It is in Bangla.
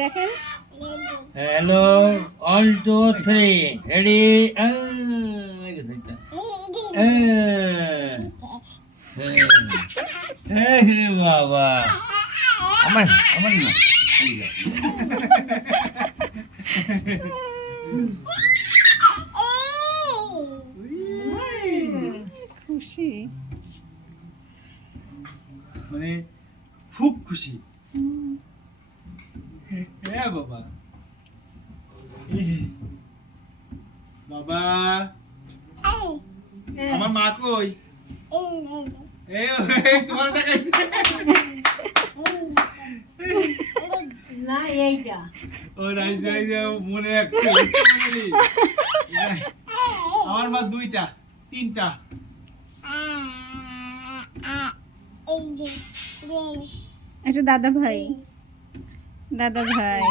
দেখেন হ্যালো 1 2 3 রেডি বাবা আমার আমার না খুশি মানে খুব খুশি হ্যাঁ বাবা বাবা আমার মা কই তোমার দেখাইছে না এইটা ও রাইসাই মনে রাখছে আমার মা 2টা 3টা এটা দাদা ভাই দাদা ভাই